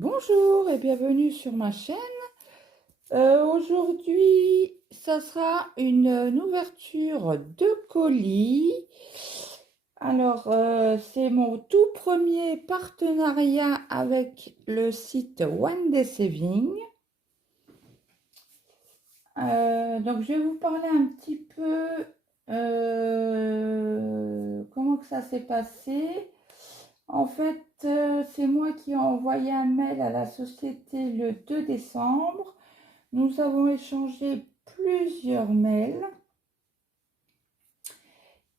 Bonjour et bienvenue sur ma chaîne. Aujourd'hui, ça sera une ouverture de colis. Alors, c'est mon tout premier partenariat avec le site One Day Saving. Donc, je vais vous parler un petit peu comment que ça s'est passé. En fait, c'est moi qui ai envoyé un mail à la société le 2 décembre. Nous avons échangé plusieurs mails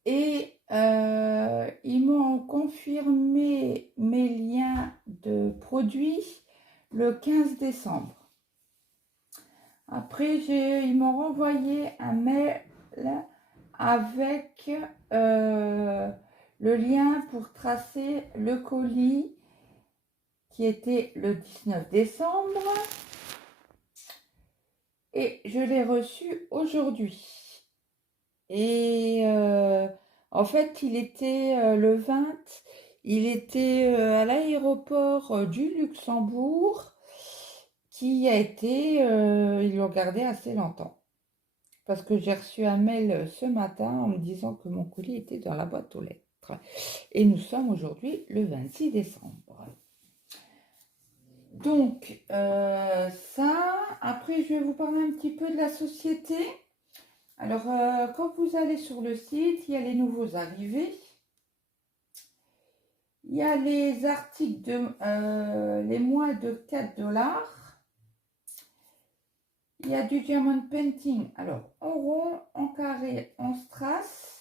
et ils m'ont confirmé mes liens de produits le 15 décembre. Après, ils m'ont renvoyé un mail avec le lien pour tracer le colis qui était le 19 décembre et je l'ai reçu aujourd'hui. Et en fait, il était le 20, il était à l'aéroport du Luxembourg qui a été, ils l'ont gardé assez longtemps. Parce que j'ai reçu un mail ce matin en me disant que mon colis était dans la boîte aux lettres. Et nous sommes aujourd'hui le 26 décembre. Donc, ça, après je vais vous parler un petit peu de la société. Alors, quand vous allez sur le site, il y a les nouveaux arrivés. Il y a les articles de les moins de 4 $. Il y a du diamond painting, alors en rond, en carré, en strass.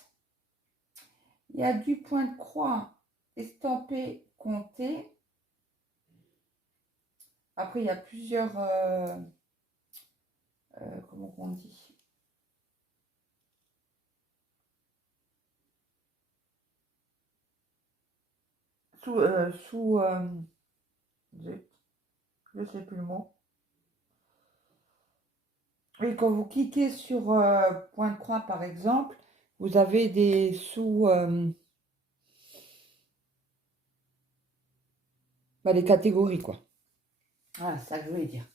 Il y a du point de croix estampé compté. Après, il y a plusieurs, comment on dit, je sais plus le mot. Et quand vous cliquez sur point de croix, par exemple, vous avez des des catégories, quoi. Voilà, c'est ça que je voulais dire.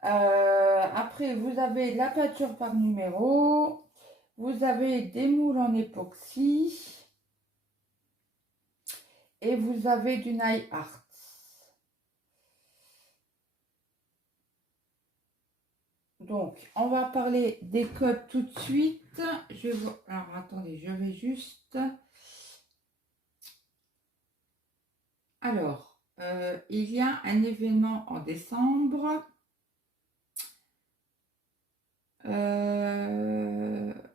Après, vous avez la peinture par numéro. Vous avez des moules en époxy. Et vous avez du nail art. Donc, on va parler des codes tout de suite. Alors, attendez, je vais juste... Alors, il y a un événement en décembre.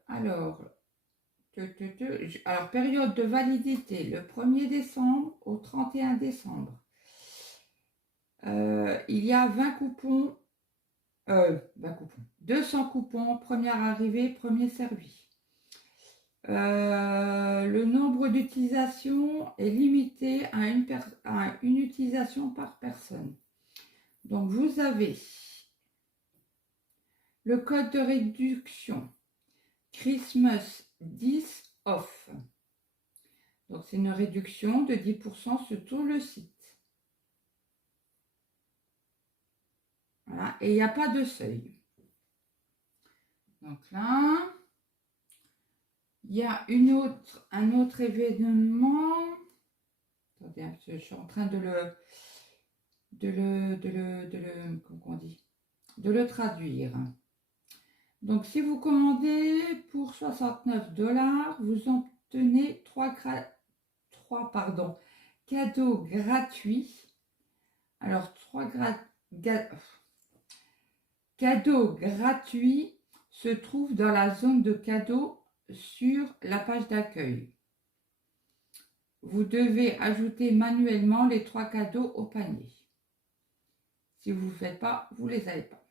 Alors, période de validité, le 1er décembre au 31 décembre. Il y a 20 coupons, 200 coupons, première arrivée, premier servi. Le nombre d'utilisations est limité à une utilisation par personne. Donc, vous avez le code de réduction Christmas 10 off. Donc, c'est une réduction de 10% sur tout le site. Voilà, et il n'y a pas de seuil. Donc là, il y a un autre événement. Attendez, je suis en train de le traduire. Donc, si vous commandez pour 69 $, vous obtenez 3 cadeaux gratuits. Alors, 3 cadeaux gratuits se trouvent dans la zone de cadeaux sur la page d'accueil. Vous devez ajouter manuellement les 3 cadeaux au panier. Si vous ne le faites pas, vous ne les avez pas.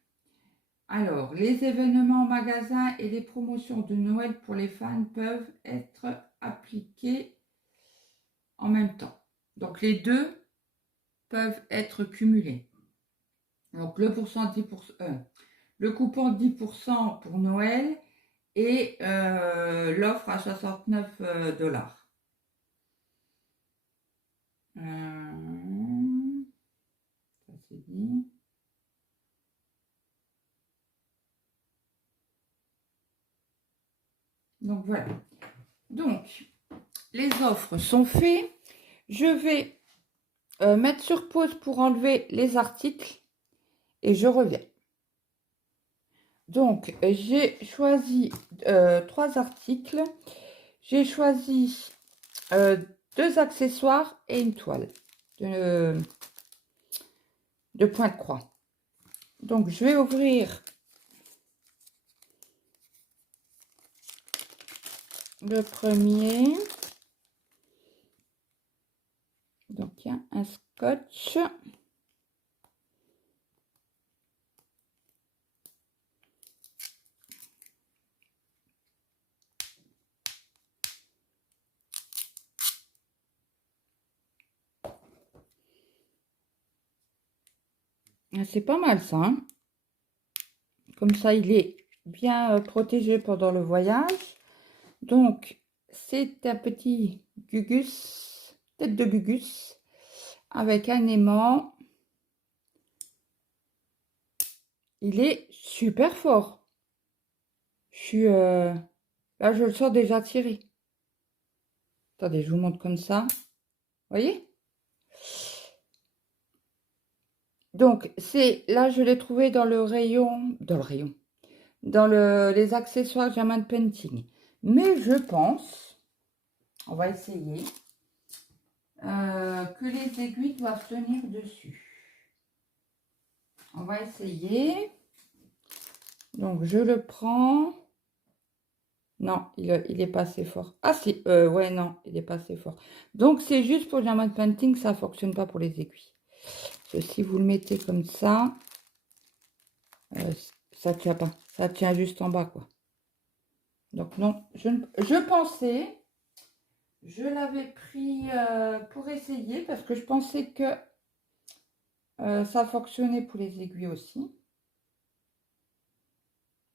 Alors, les événements en magasin et les promotions de Noël pour les fans peuvent être appliqués en même temps. Donc, les deux peuvent être cumulés. Donc, le coupon 10% pour Noël et l'offre à 69 $. Donc voilà. Donc, les offres sont faites. Je vais mettre sur pause pour enlever les articles et je reviens. Donc, j'ai choisi 3 articles. J'ai choisi 2 accessoires et une toile de point de croix. Donc, je vais ouvrir le premier. Donc, il y a un scotch. C'est pas mal ça, hein. Comme ça, il est bien protégé pendant le voyage. Donc, c'est un petit gugus, tête de gugus, avec un aimant. Il est super fort. Je suis... Là, je le sens déjà tiré. Attendez, je vous montre comme ça. Vous voyez? Donc, là, je l'ai trouvé dans le rayon... Dans les accessoires Diamond Painting. Mais je pense, on va essayer, que les aiguilles doivent tenir dessus. On va essayer. Donc, je le prends. Non, il est pas assez fort. Ah si, ouais, non, il est pas assez fort. Donc, c'est juste pour Diamond Painting, ça ne fonctionne pas pour les aiguilles. Parce que si vous le mettez comme ça, ça tient pas. Ça tient juste en bas, quoi. Donc, non, je pensais, je l'avais pris pour essayer, parce que je pensais que ça fonctionnait pour les aiguilles aussi.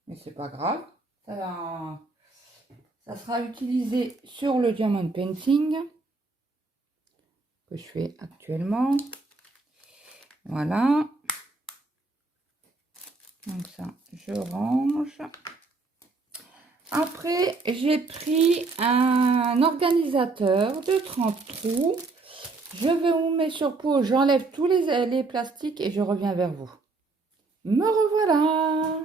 Mais c'est pas grave. Ça sera utilisé sur le Diamond Painting que je fais actuellement. Voilà. Donc ça, je range. Après, j'ai pris un organisateur de 30 trous. Je vais vous mettre sur pause, j'enlève tous les plastiques et je reviens vers vous. Me revoilà.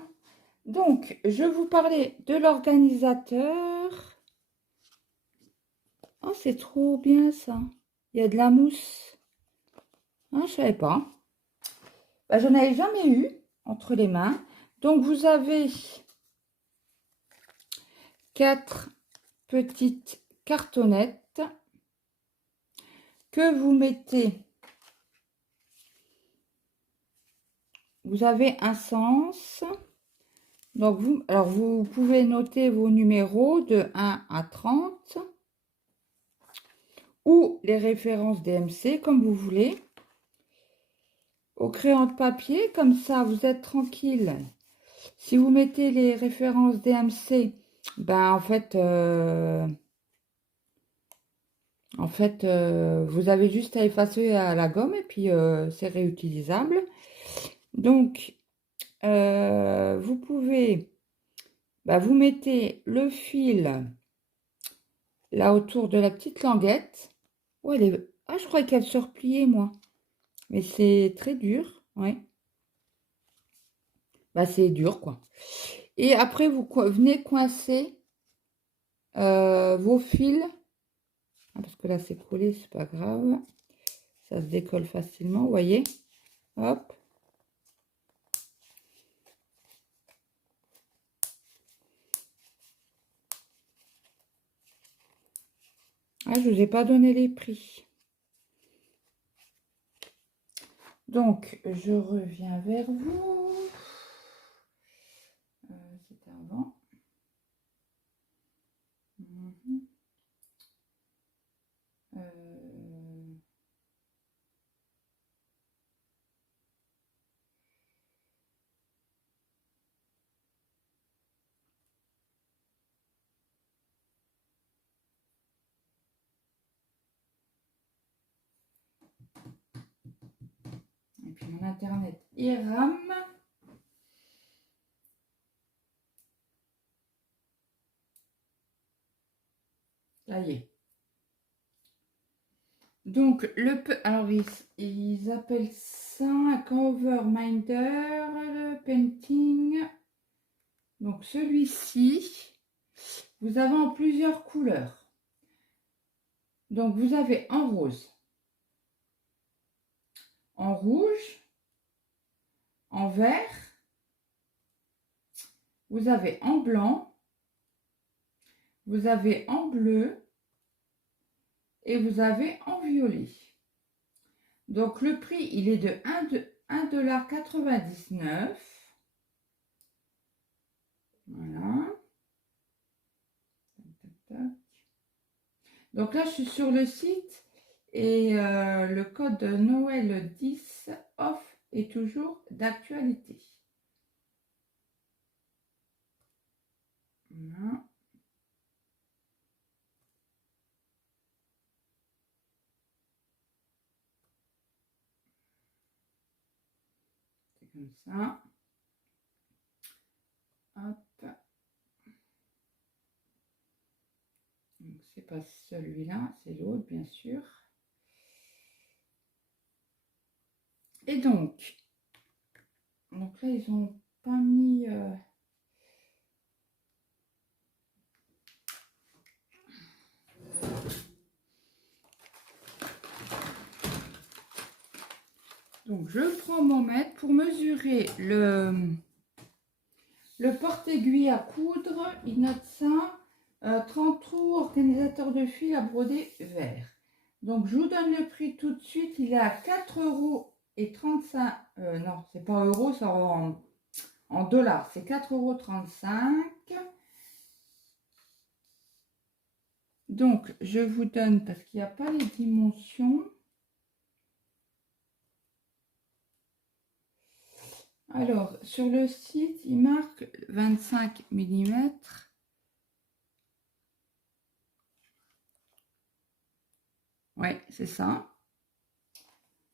Donc, je vous parlais de l'organisateur. Oh, c'est trop bien ça. Il y a de la mousse. Ah, je savais pas. Bah, j'en avais jamais eu entre les mains. Donc, vous avez 4 petites cartonnettes que vous mettez. Vous avez un sens. Donc, vous pouvez noter vos numéros de 1 à 30 ou les références DMC comme vous voulez. Au crayon de papier, comme ça, vous êtes tranquille. Si vous mettez les références DMC, ben en fait, vous avez juste à effacer à la gomme et puis c'est réutilisable. Donc, vous pouvez, vous mettez le fil là autour de la petite languette. Oh, ah, je crois qu'elle se repliait, moi. Mais c'est très dur, ouais. C'est dur, quoi. Et après, vous venez coincer vos fils. Ah, parce que là, c'est collé, c'est pas grave. Ça se décolle facilement, vous voyez. Hop. Ah, je ne vous ai pas donné les prix. Donc, je reviens vers vous. C'était avant. Et puis mon internet, il rame. Ça y est. Donc, alors ils appellent ça un cover minder, le painting. Donc, celui-ci, vous avez en plusieurs couleurs. Donc, vous avez en rose, en rouge, en vert, vous avez en blanc, vous avez en bleu et vous avez en violet. Donc, le prix, il est de 1,99 $. Voilà. Donc là, je suis sur le site et le code Noël 10 off est toujours d'actualité. Voilà. C'est comme ça. Hop. C'est pas celui-là, c'est l'autre, bien sûr. Et donc là, ils ont pas mis... Donc, je prends mon mètre pour mesurer le porte-aiguille à coudre. Il note ça. 30 trous, organisateur de fil à broder vert. Donc, je vous donne le prix tout de suite. Il est à 4,35 €. Non, c'est pas euros, c'est en dollars. C'est 4,35 €. Donc, je vous donne, parce qu'il n'y a pas les dimensions. Alors, sur le site, il marque 25 mm. Ouais, c'est ça.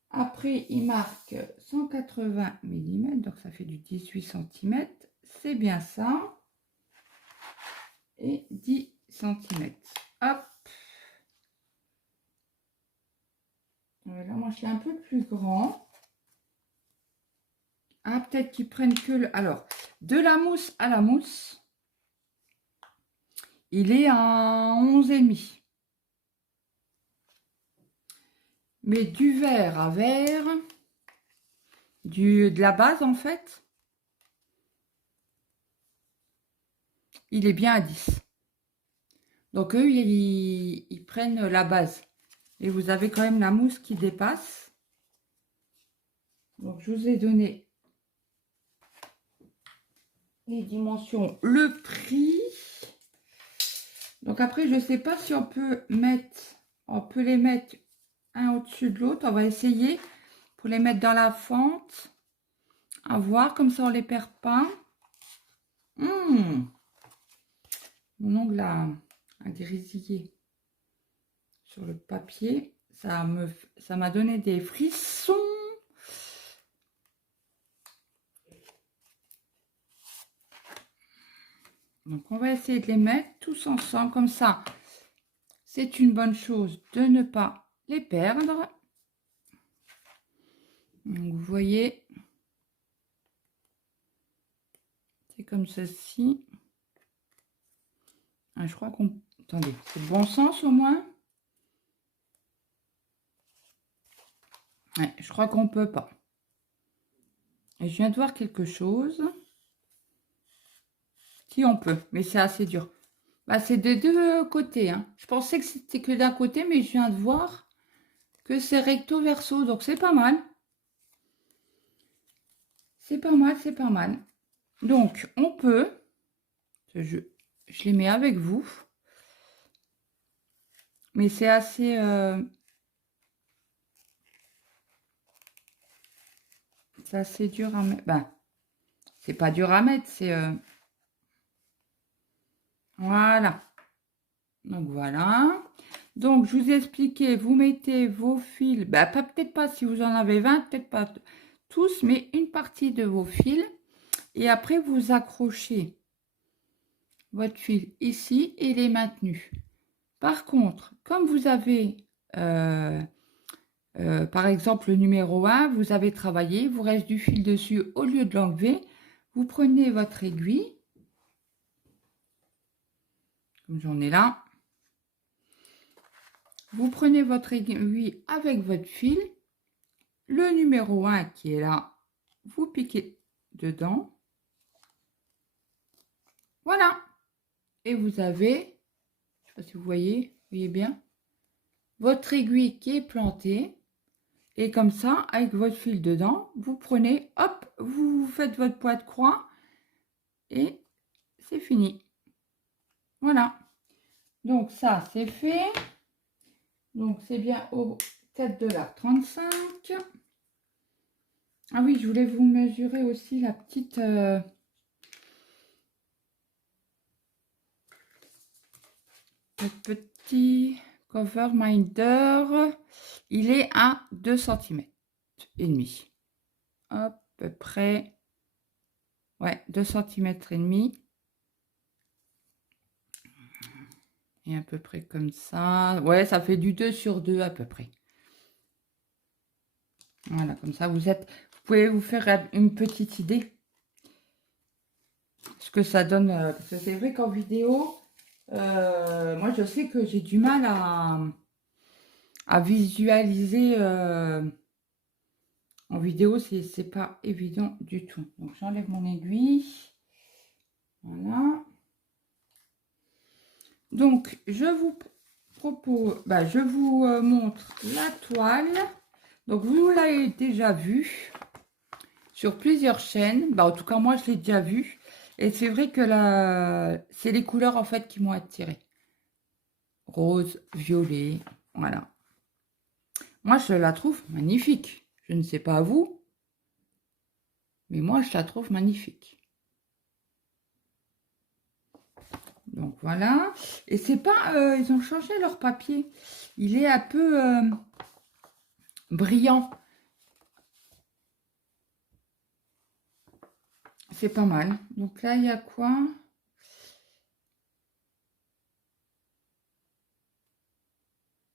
Après, il marque 180 mm, donc ça fait du 18 cm. C'est bien ça. Et 10 cm. Hop. Voilà, moi je suis un peu plus grand. Ah, peut-être qu'ils prennent que le... Alors, de la mousse à la mousse, il est à 11,5. Mais du vert à vert, de la base en fait, il est bien à 10. Donc eux, ils prennent la base. Et vous avez quand même la mousse qui dépasse. Donc je vous ai donné les dimensions, le prix. Donc après, je ne sais pas si on peut les mettre un au-dessus de l'autre. On va essayer pour les mettre dans la fente. À voir, comme ça on ne les perd pas. Mon ongle a grésillé sur le papier. Ça m'a donné des frissons. Donc on va essayer de les mettre tous ensemble comme ça. C'est une bonne chose de ne pas les perdre. Donc, vous voyez, c'est comme ceci. Ah, je crois qu'on... Attendez, c'est le bon sens au moins. Ouais, je crois qu'on peut pas. Et je viens de voir quelque chose. Si on peut, mais c'est assez dur. Bah, c'est des deux côtés. Hein. Je pensais que c'était que d'un côté, mais je viens de voir que c'est recto verso. Donc c'est pas mal. C'est pas mal, c'est pas mal. Donc on peut... Je les mets avec vous. Mais c'est assez... c'est assez dur à mettre. Ben, c'est pas dur à mettre, c'est... Voilà. Donc voilà. Donc je vous ai expliqué, vous mettez vos fils, ben, peut-être pas si vous en avez 20, peut-être pas tous, mais une partie de vos fils. Et après vous accrochez votre fil ici et il est maintenu. Par contre, comme vous avez, par exemple, le numéro 1, vous avez travaillé, vous reste du fil dessus, au lieu de l'enlever, vous prenez votre aiguille, comme j'en ai là, vous prenez votre aiguille avec votre fil, le numéro 1 qui est là, vous piquez dedans, voilà, et vous avez, je ne sais pas si vous voyez bien, votre aiguille qui est plantée, et comme ça, avec votre fil dedans, vous prenez, hop, vous faites votre poids de croix, et c'est fini. Voilà. Donc ça, c'est fait. Donc c'est bien au 4,35 $. Ah oui, je voulais vous mesurer aussi la petite... le petit cover minder. Il est à 2 cm et demi. Hop, à peu près. Ouais, 2 cm et demi. Et à peu près comme ça. Ouais, ça fait du 2 sur 2 à peu près. Voilà, comme ça, vous pouvez vous faire une petite idée. Ce que ça donne. Parce que c'est vrai qu'en vidéo, moi, je sais que j'ai du mal à visualiser. En vidéo, c'est pas évident du tout. Donc, j'enlève mon aiguille. Voilà. Donc, je vous propose, je vous montre la toile. Donc, vous l'avez déjà vue sur plusieurs chaînes. En tout cas, moi, je l'ai déjà vue. Et c'est vrai que c'est les couleurs, en fait, qui m'ont attirée. Rose, violet, voilà. Moi, je la trouve magnifique. Je ne sais pas vous, mais moi, je la trouve magnifique. Donc, voilà. Et c'est pas... ils ont changé leur papier. Il est un peu brillant. C'est pas mal. Donc là, il y a quoi?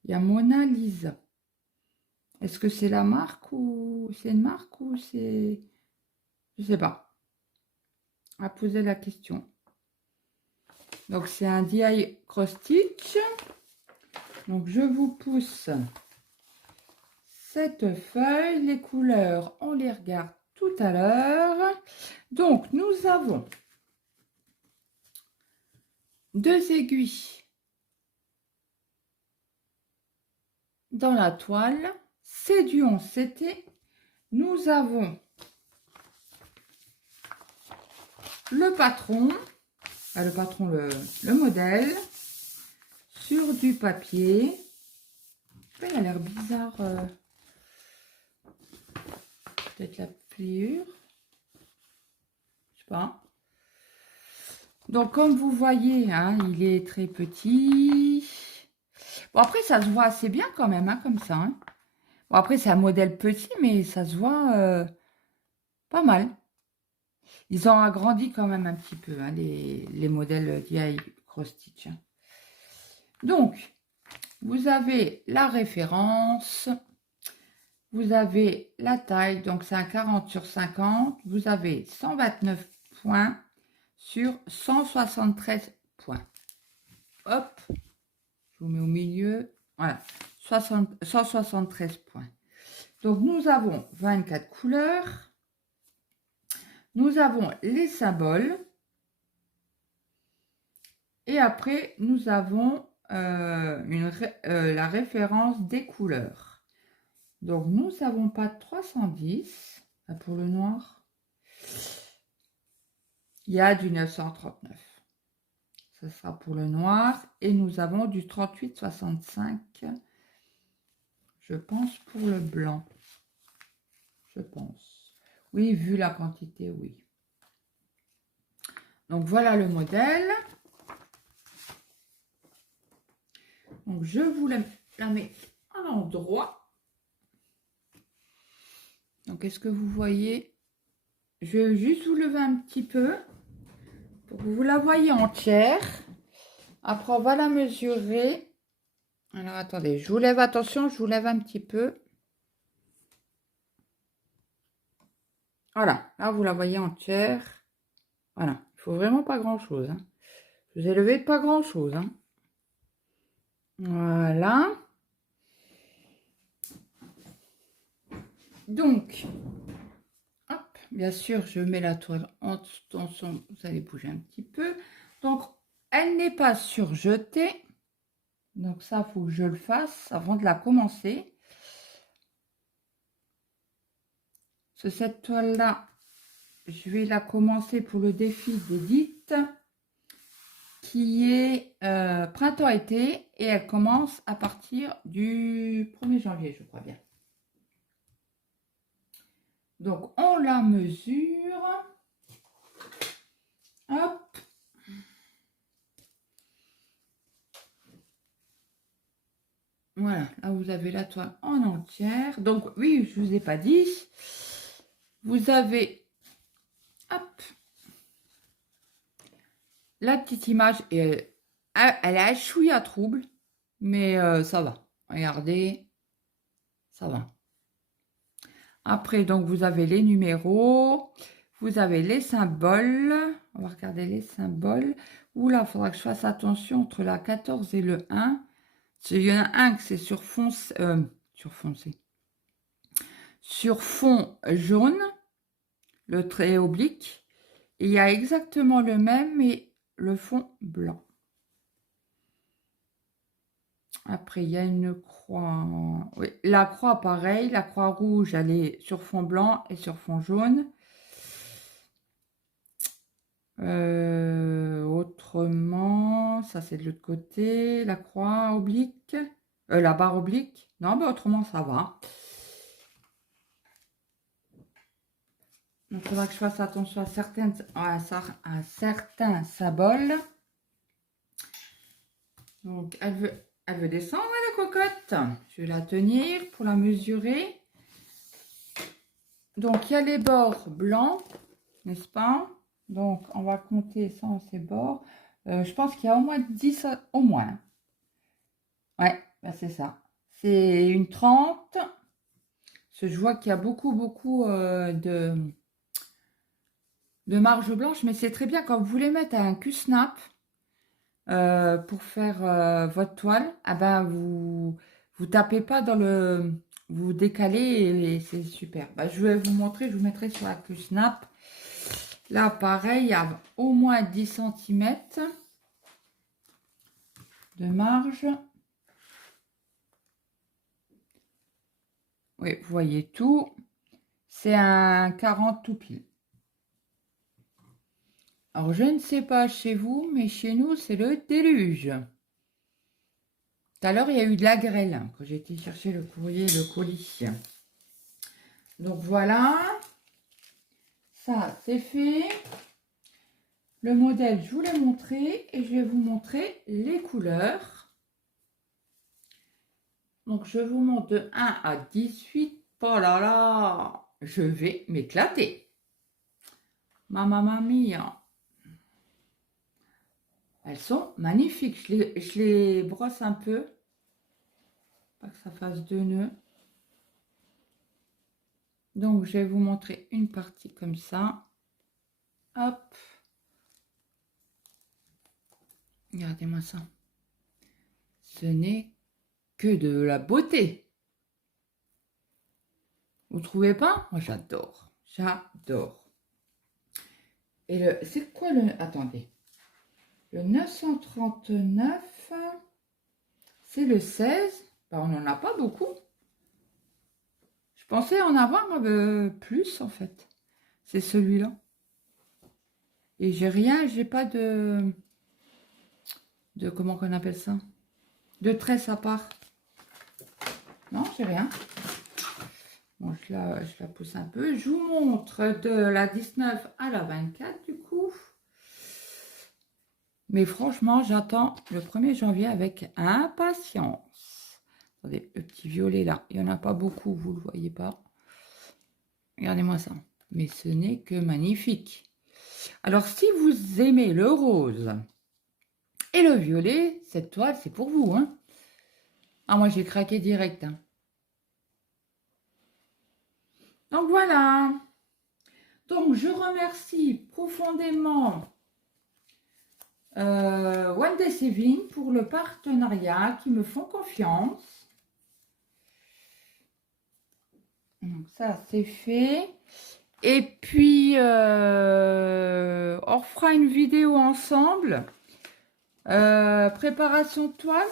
Il y a Mona Lisa. Est-ce que c'est la marque ou c'est une marque ou c'est... Je sais pas. À poser la question. Donc c'est un DI cross stitch. Donc je vous pousse cette feuille. Les couleurs, on les regarde tout à l'heure. Donc nous avons 2 aiguilles dans la toile. C'est du 11 CT. Nous avons le patron, le modèle, sur du papier. Il a l'air bizarre. Peut-être la pliure. Je sais pas. Donc, comme vous voyez, hein, il est très petit. Bon, après, ça se voit assez bien quand même, hein, comme ça. Hein. Bon, après, c'est un modèle petit, mais ça se voit pas mal. Ils ont agrandi quand même un petit peu, hein, les modèles DI Cross Stitch. Hein. Donc, vous avez la référence, vous avez la taille, donc c'est un 40 sur 50, vous avez 129 points sur 173 points. Hop, je vous mets au milieu, voilà, 173 points. Donc, nous avons 24 couleurs, nous avons les symboles, et après, nous avons la référence des couleurs. Donc, nous n'avons pas 310 pour le noir. Il y a du 939. Ce sera pour le noir. Et nous avons du 38,65. Je pense pour le blanc. Je pense. Oui, vu la quantité, oui. Donc, voilà le modèle. Donc, je vous la mets à l'endroit. Donc, est-ce que vous voyez? Je vais juste vous lever un petit peu pour que vous la voyez entière. Après, on va la mesurer Alors, attendez, je vous lève, attention, je vous lève un petit peu. Voilà, là, vous la voyez entière. Voilà, il faut vraiment pas grand-chose. Hein. Je vous ai levé pas grand-chose. Hein. Voilà. Donc, hop, bien sûr, je mets la toile en tension. Vous allez bouger un petit peu. Donc, elle n'est pas surjetée. Donc ça, il faut que je le fasse avant de la commencer. Cette toile-là, je vais la commencer pour le défi d'Edith, qui est printemps-été, et elle commence à partir du 1er janvier, je crois bien. Donc, on la mesure. Hop. Voilà, là vous avez la toile en entière. Donc, oui, je ne vous ai pas dit. Vous avez, hop, la petite image, et elle a un chouïa trouble, mais ça va. Regardez, ça va. Après, donc, vous avez les numéros, vous avez les symboles. On va regarder les symboles. Oula, il faudra que je fasse attention entre la 14 et le 1. Il y en a un que c'est sur fond jaune, le trait oblique. Et il y a exactement le même, mais le fond blanc. Après, il y a une croix. Oui, la croix, pareil. La croix rouge, elle est sur fond blanc et sur fond jaune. Autrement, ça c'est de l'autre côté. La croix oblique. La barre oblique. Non, mais autrement, ça va. Donc, il faudra que je fasse attention à certains symboles. Donc, elle veut descendre, la cocotte. Je vais la tenir pour la mesurer. Donc, il y a les bords blancs, n'est-ce pas? Donc, on va compter sans ces bords. Je pense qu'il y a au moins 10, au moins. Ouais, ben c'est ça. C'est une 30. Parce que je vois qu'il y a beaucoup de marge blanche. Mais c'est très bien quand vous voulez mettre un Q-snap. Pour faire votre toile, ah ben vous tapez pas dans le, vous décalez et c'est super. Ben, je vais vous montrer, je vous mettrai sur la Q-snap. Là pareil, il y a au moins 10 cm de marge. Oui, vous voyez tout. C'est un 40 tout pile. Alors je ne sais pas chez vous, mais chez nous c'est le déluge. Tout à l'heure, il y a eu de la grêle quand j'ai été chercher le courrier, le colis. Donc voilà, ça c'est fait. Le modèle, je vous l'ai montré et je vais vous montrer les couleurs. Donc je vous montre de 1 à 18. Oh là là, je vais m'éclater. Mamma mia. Elles sont magnifiques. Je les brosse un peu. Pas que ça fasse 2 nœuds. Donc, je vais vous montrer une partie comme ça. Hop. Regardez-moi ça. Ce n'est que de la beauté. Vous trouvez pas? Moi, j'adore. J'adore. Et c'est quoi le... Attendez. Le 939, c'est le 16. Ben, on n'en a pas beaucoup. Je pensais en avoir plus, en fait. C'est celui-là. Et j'ai rien, j'ai pas de comment qu'on appelle ça? De tresse à part. Non, j'ai rien. Bon, je la pousse un peu. Je vous montre de la 19 à la 24 du coup. Mais franchement, j'attends le 1er janvier avec impatience. Attendez, le petit violet là, il n'y en a pas beaucoup, vous ne le voyez pas. Regardez-moi ça. Mais ce n'est que magnifique. Alors, si vous aimez le rose et le violet, cette toile, c'est pour vous. Hein. Ah, moi, j'ai craqué direct, hein. Donc, voilà. Donc, je remercie profondément One Day Saving pour le partenariat, qui me font confiance. Donc, ça, c'est fait. Et puis, on fera une vidéo ensemble. Préparation de toile.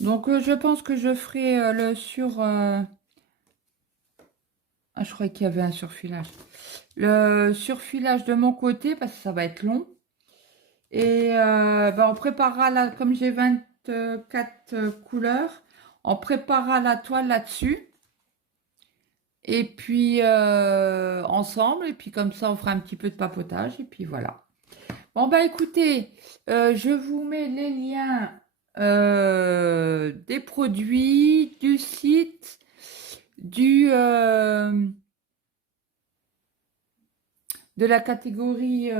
Donc, je pense que je ferai le sur... Ah, je croyais qu'il y avait un surfilage. Le surfilage de mon côté, parce que ça va être long. Et on préparera, comme j'ai 24 couleurs, on préparera la toile là-dessus. Et puis, ensemble. Et puis, comme ça, on fera un petit peu de papotage. Et puis, voilà. Bon, bah écoutez, je vous mets les liens des produits, du site, de la catégorie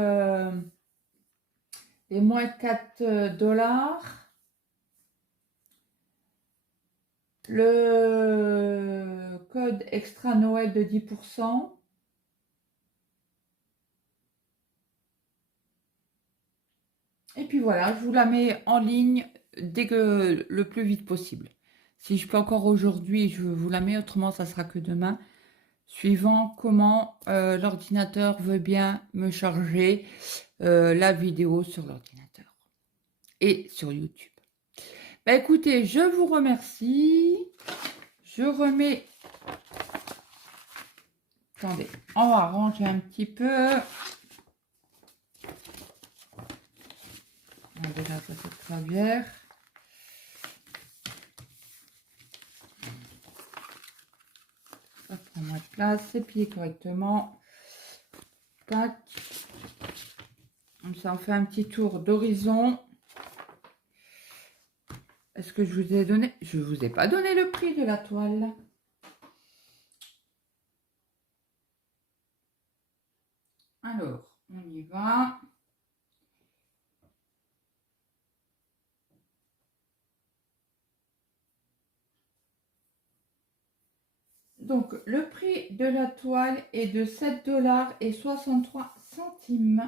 les moins 4 $, le code extra Noël de 10%. Et puis voilà, je vous la mets en ligne dès que le plus vite possible. Si je peux encore aujourd'hui, je vous la mets, autrement ça sera que demain, suivant comment l'ordinateur veut bien me charger la vidéo sur l'ordinateur et sur YouTube. Bah écoutez, je vous remercie. Je remets... Attendez, on va ranger un petit peu. On va déjà cette clavière. Ça prend moins de place, c'est plié correctement. Tac. Comme ça, on fait un petit tour d'horizon. Est-ce que je vous ai donné... Je ne vous ai pas donné le prix de la toile. Alors, on y va. Donc, le prix de la toile est de 7,63 $.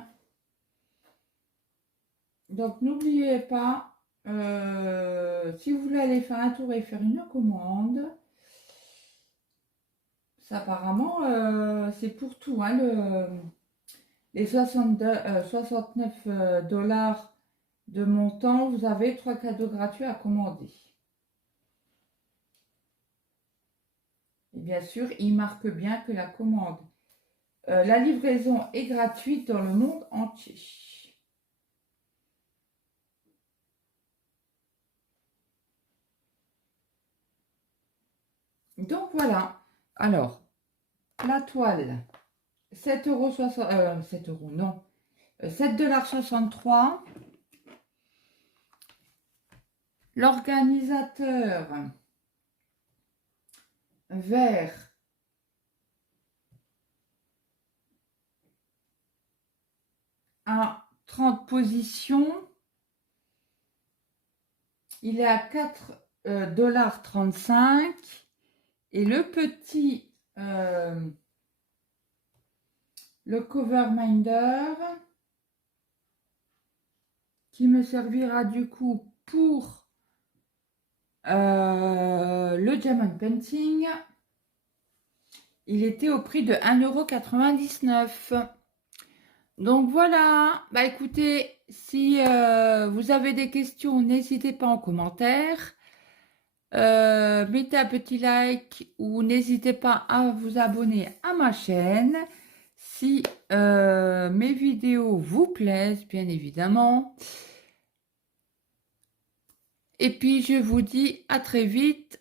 Donc, n'oubliez pas, si vous voulez aller faire un tour et faire une commande, ça apparemment, c'est pour tout, hein, les 69 $ de montant, vous avez 3 cadeaux gratuits à commander. Et bien sûr, il marque bien que la commande, la livraison est gratuite dans le monde entier. Donc voilà. Alors, la toile, 7,60 €, 7 € non, 7,63 $. L'organisateur vert à 30 positions, il est à 4,35 $. Et le petit, le cover minder, qui me servira du coup pour le diamond painting, il était au prix de 1,99 €. Donc voilà, bah écoutez, si vous avez des questions, n'hésitez pas en commentaire. Mettez un petit like ou n'hésitez pas à vous abonner à ma chaîne si mes vidéos vous plaisent, bien évidemment. Et puis je vous dis à très vite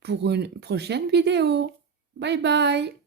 pour une prochaine vidéo. Bye bye.